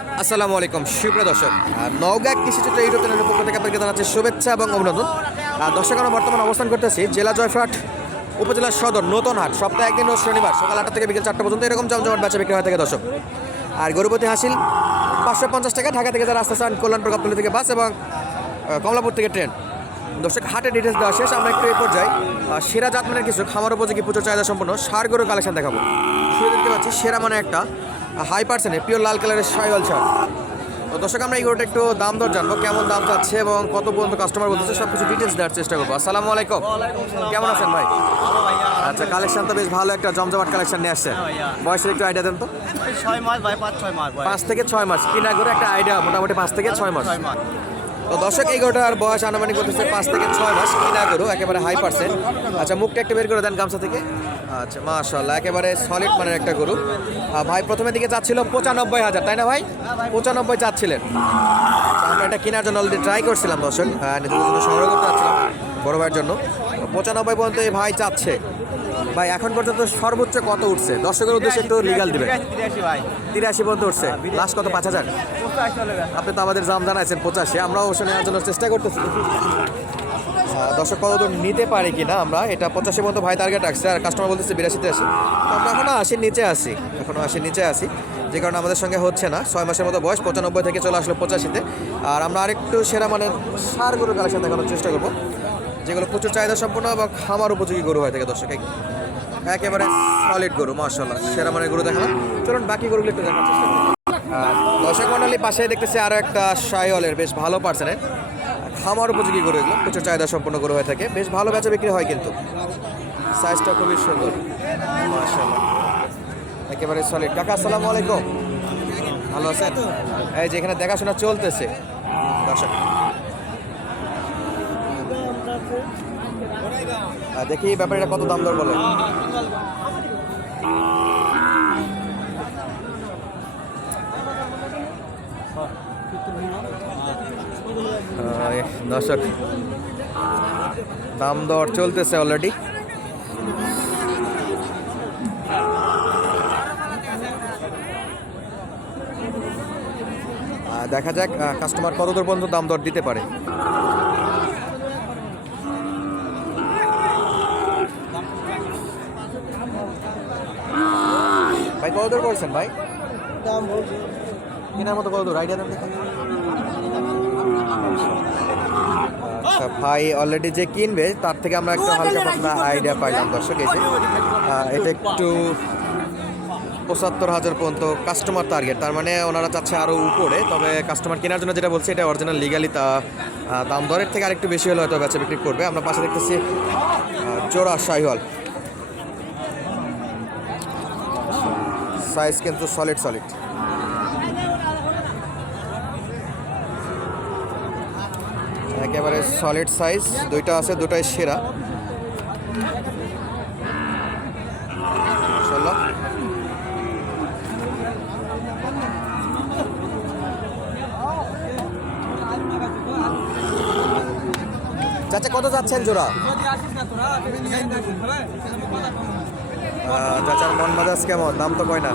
আসসালামু আলাইকুম, সুপ্রিয় দর্শক। নওগাঁ কৃষিচিত্র ইউটিউব চ্যানেলের পক্ষ থেকে আপনাকে জানাচ্ছি শুভেচ্ছা এবং অভিনন্দন। দর্শক, আমরা বর্তমানে অবস্থান করতেছি জেলা জয়ফাট উপজেলার সদর, নতুন হাট। সপ্তাহে একদিন ও শনিবার, সকাল আটটা থেকে বিকেল চারটা পর্যন্ত এরকম জমজমাট বেচা বিক্রি হয়ে থাকে দর্শক। আর গরুপতি হাসিল, পাঁচশো পঞ্চাশ টাকা, ঢাকা থেকে যারা আসতে চান, কল্যাণপুর, গাবতলী থেকে বাস এবং কমলাপুর থেকে ট্রেন। দর্শক, হাটের ডিটেলস দেওয়া শেষ, আমরা একটু এরপর যাই আর সেরা জাতমানের কিছু খামার উপযোগী পুজো চাহিদা সম্পন্ন সার গরুর কালেকশন দেখাবো। শুরু দেখতে পাচ্ছি, সেরা মানে একটা হাই পার্সেন্টের পিওর লাল কালারের সাইওয়াল ছাড়। তো দর্শক আমরা এই গরুটা একটু দাম দর জানব কেমন দাম চাচ্ছে এবং কত পর্যন্ত কাস্টমার বলতেছে সব কিছু ডিটেলস দেওয়ার চেষ্টা করব। আসসালামু আলাইকুম। কেমন আছেন ভাই? আচ্ছা কালেকশন তো বেশ ভালো একটা জমজমাট কালেকশন নিয়ে আসছে। বয়সের একটু আইডিয়া দেন তো। ছয় মাস ভাই পাঁচ ছয় মাস পাঁচ থেকে ছয় মাস কিনা করে একটা আইডিয়া মোটামুটি পাঁচ থেকে ছয় মাস। তো দর্শক এই গরুটার বয়স আনুমানিক করতেছে পাঁচ থেকে ছয় মাস কিনা গরু একেবারে হাই পার্সেন্ট আচ্ছা মুখটা একটু বের করে দেন গামছা থেকে। আচ্ছা মাশাল্লাহ একেবারে সলিড মানের একটা গরু। ভাই প্রথমের দিকে চাচ্ছিল পঁচানব্বই হাজার তাই না ভাই? পঁচানব্বই চাচ্ছিলেন। আচ্ছা, আমরা এটা কেনার জন্য অলরেডি ট্রাই করছিলাম দর্শক। হ্যাঁ সংগ্রহ করতে চাচ্ছিলাম বড় ভাইয়ের জন্য। পঁচানব্বই পর্যন্ত এই ভাই চাচ্ছে। ভাই এখন পর্যন্ত সর্বোচ্চ কত উঠছে? দর্শকের উদ্দেশ্যে একটু লিগাল দিবেন। তিরাশি পর্যন্ত উঠছে। লাস্ট কত? পাঁচ হাজার। আপনি তো আমাদের দাম জানাইছেন পঁচাশি। আমরাও অবশ্য নেওয়ার জন্য চেষ্টা করতেছি। দর্শক কতদূর নিতে পারে কিনা আমরা, এটা পঁচাশি মতো ভাই টার্গেট রাখছে আর কাস্টমার বলতেছে বিরাশিতে আসি তো আমরা এখনও আশির নিচে আসি এখনও আশির নিচে আসি যে কারণে আমাদের সঙ্গে হচ্ছে না। ছয় মাসের মতো বয়স, পঁচানব্বই থেকে চলে আসলো পঁচাশিতে। আর আমরা আরেকটু সেরা মানের সার গরুর কালেকশন দেখানোর চেষ্টা করব, যেগুলো প্রচুর চাহিদা সম্পন্ন এবং খামার উপযোগী গরু হয়ে থাকে দর্শক। এক- একেবারে সলিড গরু মার্শাল্লাহ সেরা মানের গরু দেখালাম। চলুন বাকি গরুগুলো একটু দেখার চেষ্টা করি। দর্শক মন্ডলী পাশে দেখতেছি আরও একটা সাইওয়ালের বেশ ভালো পার্সেন্টের খামার উপযোগী গরু এগুলো। প্রচুর চাহিদা সম্পন্ন গরু হয়ে থাকে। বেশ ভালো বেচা বিক্রি হয় কিন্তু। সাইজটা খুবই সুন্দর। একেবারে সলিড কাকা, আসসালামু আলাইকুম। ভালো আছেন? এই যে এখানে দেখাশোনা চলতেছে। দর্শক। দেখি ব্যাপারটা কত দাম দর বলে? দর্শক দাম দর চলতেছে অলরেডি দেখা যাক কাস্টমার কত দূর পর্যন্ত দাম দর দিতে পারে। ভাই কত দূর করছেন ভাই? কেনার মতো কত দূর আইডিয়া দেন দেখি। আচ্ছা ভাই অলরেডি যে কিনবে তার থেকে আমরা একটা হালকা পাতলা আইডিয়া পাইলাম দর্শক আহ, এটা একটু পঁচাত্তর হাজার পর্যন্ত কাস্টমার টার্গেট তার মানে ওনারা চাচ্ছে আরও উপরে তবে কাস্টমার কেনার জন্য যেটা বলছে এটা অরিজিনাল লিগালি তা দাম দরের থেকে আরেকটু বেশি হলে হয়তো বেচা বিক্রি করবে। আমরা পাশে দেখতেছি জোড়া শাহিওয়াল। সাইজ কিন্তু সলিড সলিড একেবারে সলিড সাইজ দুইটা আছে, দুটাই সেরা। চাচা, কত যাচ্ছেন জোড়া? চাচার মন মেজাজ কেমন? দাম তো কয় না?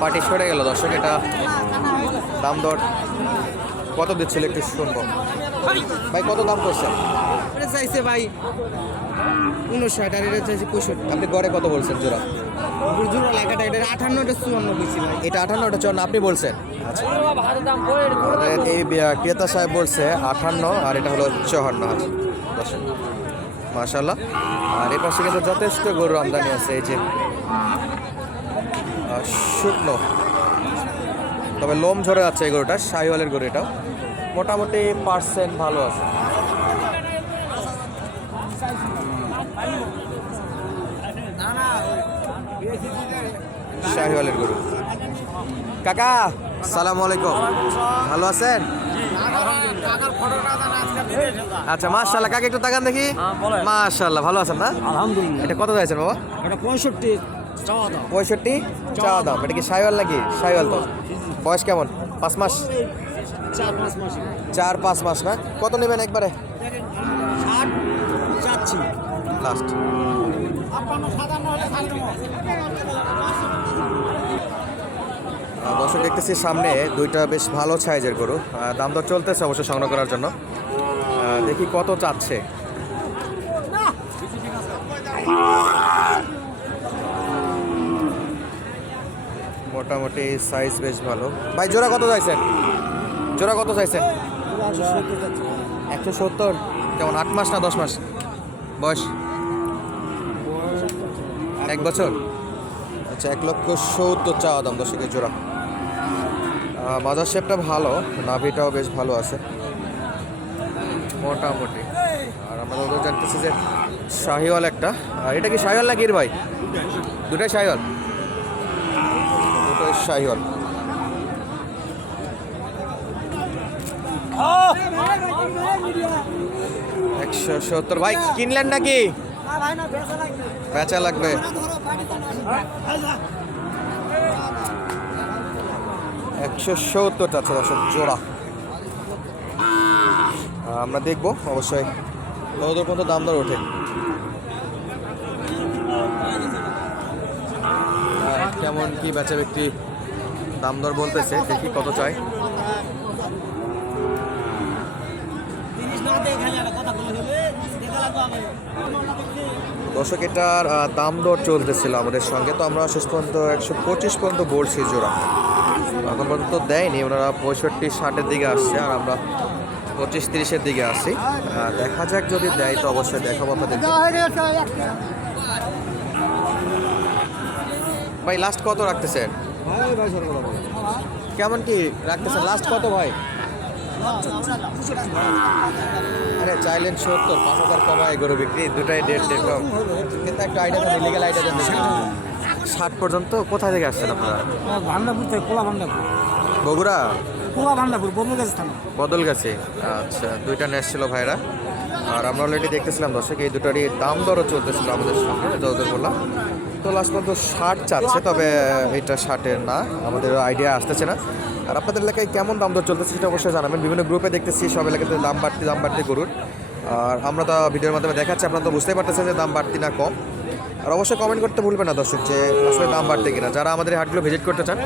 পার্টি সরে গেল, দর্শক, এটা দাম দর কত দিচ্ছিল একটু শুনব। ভাই, কত দাম চাইছে ভাই উনষাট আর এটা চাইছে পঁয়ষট্টি। আপনি গড়ে কত বলছেন জোড়া? জোড়া লেখাটা এটা আঠান্ন এটা চুয়ান্ন বেশি এটা আঠান্ন ওটা চুয়ান্ন আপনি বলছেন? আচ্ছা। এই ক্রেতা সাহেব বলছে আঠান্ন আর এটা হলো চুয়ান্ন হাজার দর্শক মাশাল্লাহ আর এ পাশে কিন্তু যথেষ্ট গরু আমদানি আছে এই যে শুকনো। তবে লোম ঝরে আছে এই গরুটা শাহিওয়ালের গরু এটাও। মোটামুটি পার্সেন্ট ভালো আছে। শাহিওয়ালের গরু। কাকা সালাম আলাইকুম। ভালো আছেন? আচ্ছা মাশাল্লাহ কাকে একটু তাকান দেখি। বলেন। মাশাল্লাহ ভালো আছেন না? আলহামদুলিল্লাহ। এটা কত চাইছেন বাবা? এটা পঁয়ষট্টি পঁয়ষট্টি চাওয়া দাম। এটা কি সাইওয়াল নাকি? সাইওয়াল তো। বয়স কেমন? পাঁচ মাস? চার পাঁচ মাস না? কত নেবেন একবারে? লাস্ট দর্শক দেখতেছি সামনে দুইটা বেশ ভালো সাইজের গরু। দাম দর চলতেছে অবশ্য সংগ্রহ করার জন্য। দেখি কত চাচ্ছে। মোটামুটি সাইজ বেশ ভালো। ভাই জোড়া কত চাইছেন? জোড়া কত চাইছেন? একশো সত্তর? কেমন আট মাস না দশ মাস? বয়স? এক বছর? আচ্ছা এক লক্ষ সত্তর চাওয়া দাম দশকের জোড়া। আহ, মাজার শেপটা ভালো নাভিটাও বেশ ভালো আছে। মোটামুটি। আর আমরা তো জানতেছি যে শাহিওয়াল একটা। আর এটা কি শাহিওয়াল না গির ভাই দুটাই শাহিওয়াল? দুটোই শাহিওয়াল। একশো সত্তর। ভাই কিনলেন নাকি? বেচা লাগবে। একশো সত্তর চাচ্ছে দর্শক, জোড়া। আমরা দেখব, অবশ্যই। কতদূর পর্যন্ত দাম দর ওঠে। কেমন কি বেচা ব্যক্তি দাম দর বলতেছে, দেখি কত চাই দর্শক এটার দাম দর চলতেছিল আমাদের সঙ্গে। তো আমরা শেষ পর্যন্ত একশো পঁচিশ পর্যন্ত বলছি জোড়া। এখন পর্যন্ত দেয়নি ওনারা পঁয়ষট্টি ষাটের দিকে আসছে আর আমরা পঁচিশ তিরিশের দিকে আসি দেখা যাক যদি দেয় তো অবশ্যই দেখাবো আপনাদের। ভাই লাস্ট কত রাখতেছেন? কেমন কি রাখতেছেন? লাস্ট কত ভাই? আরে চাইলেন সত্তর পাঁচ হাজার কমায় গরু বিক্রি দুটাই দেড় দেড় কম। কিন্তু একটা idea then illegal idea then ষাট পর্যন্ত কোথা থেকে আসছেন আপনারা? ভান্ডাপুর থেকে কোলা ভান্ডাপুর বগুড়া? কোলা ভান্ডাপুর বদলগাছ থানা। বদল গেছে আচ্ছা দুইটা নেট ছিল ভাইরা। আর আমরা অলরেডি দেখতেছিলাম দর্শক এই দুটারই দাম দরও চলতেছিল আমাদের সঙ্গে যতদূর বললাম। তো লাস্ট পর্যন্ত ষাট চাচ্ছে, তবে এটা ষাটের না, আমাদের আইডিয়া আসতেছে না। আর আপনাদের এলাকায় কেমন দাম দর চলতেছে সেটা অবশ্যই জানাবেন। বিভিন্ন গ্রুপে দেখতেছি, সব এলাকাতে দাম বাড়তি দাম বাড়তি গরুর। আর আমরা তো ভিডিওর মাধ্যমে দেখাচ্ছি, আপনারা তো বুঝতেই পারতেছেন যে দাম বাড়তি না কম। আর অবশ্যই কমেন্ট করতে ভুলবেন না দর্শক, যে আসলে দাম বাড়তে কিনা। যারা আমাদের হাটগুলো ভিজিট করতে চান,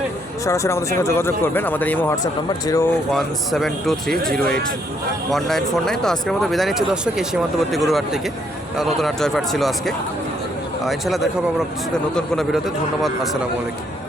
সরাসরি আমাদের সঙ্গে যোগাযোগ করবেন। আমাদের imo, WhatsApp number zero one seven two three, zero eight, one nine four nine. তো আজকের মতো বিদায় নিচ্ছি দর্শক, এই সীমান্তবর্তী গরুহাট থেকে। নতুন আর জয়পাট ছিল আজকে। ইনশাল্লাহ দেখাবো আমরা নতুন কোনো ভিডিওতে। ধন্যবাদ আসসালামু আলাইকুম।